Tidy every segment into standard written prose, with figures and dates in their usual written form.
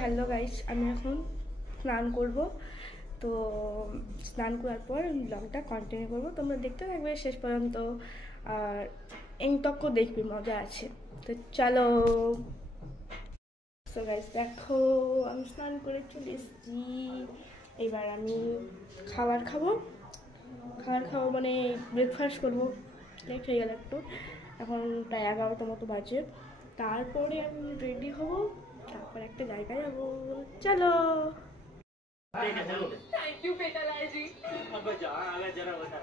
Hello guys, আমি এখন স্নান করব। তো স্নান করার পর ব্লগটা কন্টিনিউ করব, তোমরা দেখতে থাকবে শেষ পর্যন্ত। আর এংটকও দেখবি, মজা আছে। তো চলো। সো গাইস দেখো, আমি স্নান করে চলে এসেছি। এবার আমি খাবার খাবো মানে ব্রেকফাস্ট করবো। লেট হয়ে গেল একটু, এখন প্রায় 11টা মতো বাজে। তারপরে আমি রেডি হব, তারপর একটা জায়গায় যাবো। চলো। थैंक यू पेटालाल जी। अब जा आगे जरा बता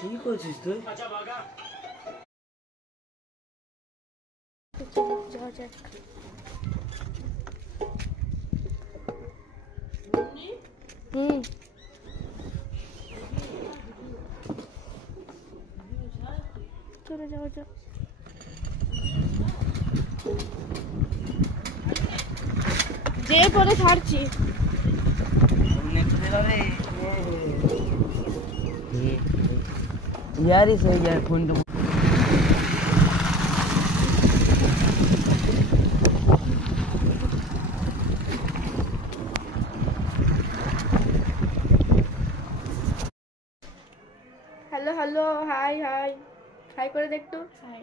কি করছিস তুই? अच्छा भागा যাওয়া যাক। চলে যাওয়া যাক। যে পরে ছাড়ছি। यार ही सही यार फोन तो hello hello, high high high করে দেখতো। হাই।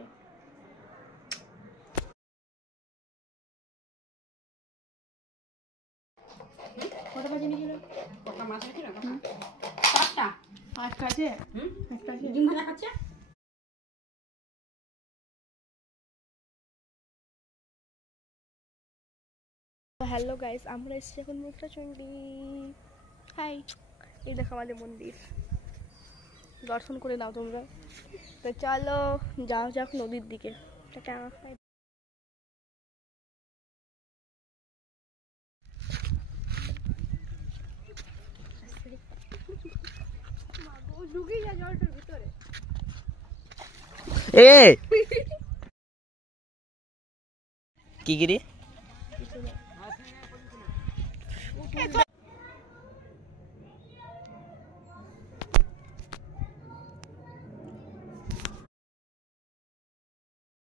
কটা বাজে নিয়ে গেল? কটা মাছ আছে না? 5টা। 8টা আছে। 8টা আছে। ডিম ভাজা খাচ্ছে? হ্যালো গাইস, আমরা এসেছি এখন মুক্তাচণ্ডী। হাই, এই দেখো আমাদের মন্দির, দর্শন করে নাও তোমরা। তো চলো যাও যাক নদীর দিকে। টাটা। ঢুকে যা জলটার ভিতরে। ए কি গিরি